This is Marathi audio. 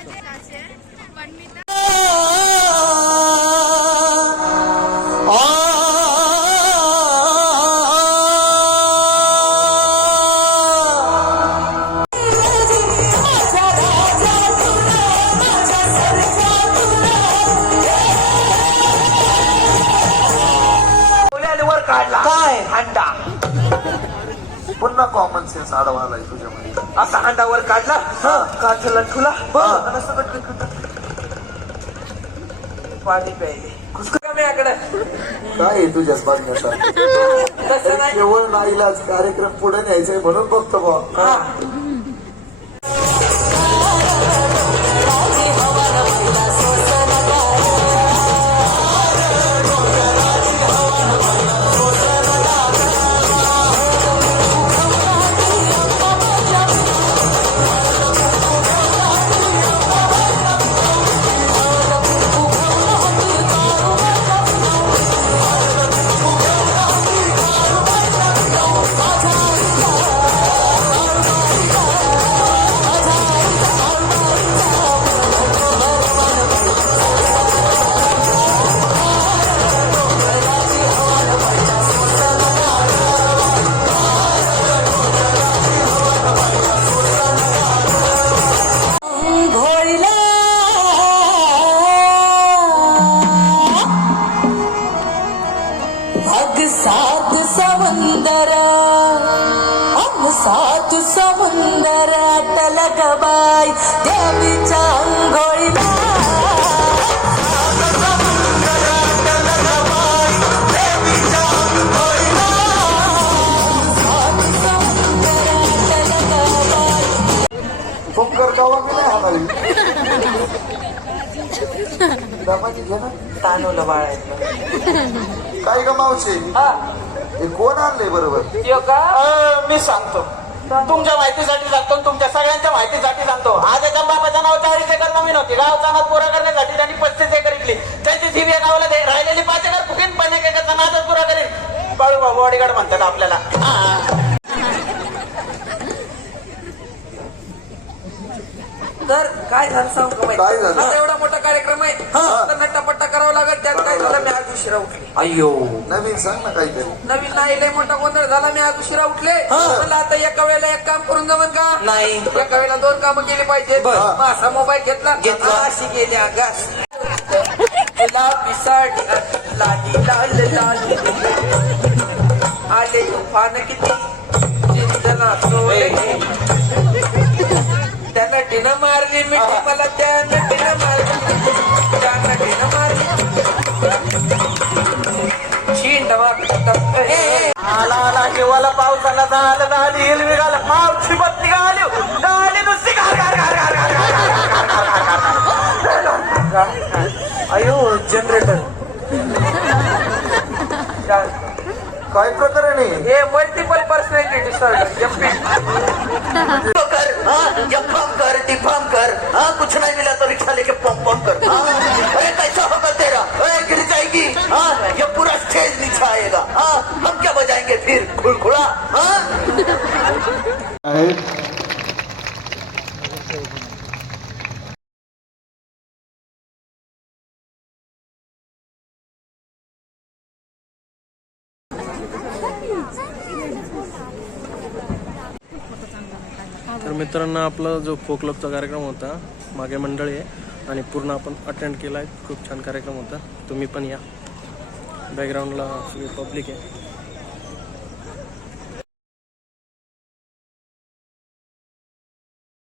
पण मी काढला काय अंडा पुन्हा कॉमन सेन्स आडवालाय तुझ्यामध्ये. असा अंडावर काढला काठला ठुला पाणी प्यायले खुसकडे काय आहे तुझ्याच बघण्यासाठी? तसं नाही केवळ नाईलाज कार्यक्रम पुढे न्यायचाय म्हणून बघतो बा. सात समुंदर अटल गबाई देवीच्या अंघोळीला फुंकर गावा मी नाही हाणारी दामाची घे ना. तानवलं बाळायचं काय ग मावशे, हे कोण आणलंय बरोबर? मी सांगतो तुमच्या माहितीसाठी सांगतो, तुमच्या सगळ्यांच्या माहितीसाठी सांगतो. आज एका बाबाच्या नाव 40 एकर जमीन होती. गाव चांगला पुरा करण्यासाठी त्यांनी 35 एकर विकली. त्यांची जीव या गावाला राहिलेली 5 एकर फुकीन 5 एकरचा नादच पुरा करेल. बाळूबा बॉडीगार्ड म्हणतात आपल्याला. तर काय झालं सांगू का? काय झालं? आता एवढा मोठा कार्यक्रम आहे तर नट्टापट्टा करावा लागेल. त्यात काय झालं, मी आज उशिरा उठले. अय्यो, नवीन सांग ना काहीतरी. नवीन नाही, लय मोठा गोंधळ झाला. मी आज उशिरा उठले. म्हणलं आता एका वेळेला एक काम करून जमन का? नाही, एका वेळेला 2 कामं केली पाहिजे. असा मोबाईल घेतला अशी गेली आगास पिसाट लाली लाल लाल आले तुफान किती चिंतना सोडले. त्या नटीनं मारली मिठी मला, त्या नटीनं मारली, त्या नटीनं मारली आला आला हिवाला पाऊस आला. झालं झाली हिलवी घाल मावशी बत्ती घाली गाली नुसती अयो जनरेटर काय प्रकरण आहे हे? मल्टिपल पर्सनॅलिटी डिसऑर्डर कर डिफाम कर. कुछ नहीं मिला तो रिक्शा लेके पम पम कर. अरे कैसा होगा तेरा? गिर जाएगी. ये पूरा स्टेज नीचे आएगा. हम क्या बजाएंगे फिर? खुड़खुड़ा. तर मित्रांनो, आपला जो फोक क्लबचा कार्यक्रम होता, मागे मंडळी आहे आणि पूर्ण आपण अटेंड केला आहे. खूप छान कार्यक्रम होता. तुम्ही पण या. बॅकग्राऊंडला सगळी पब्लिक आहे.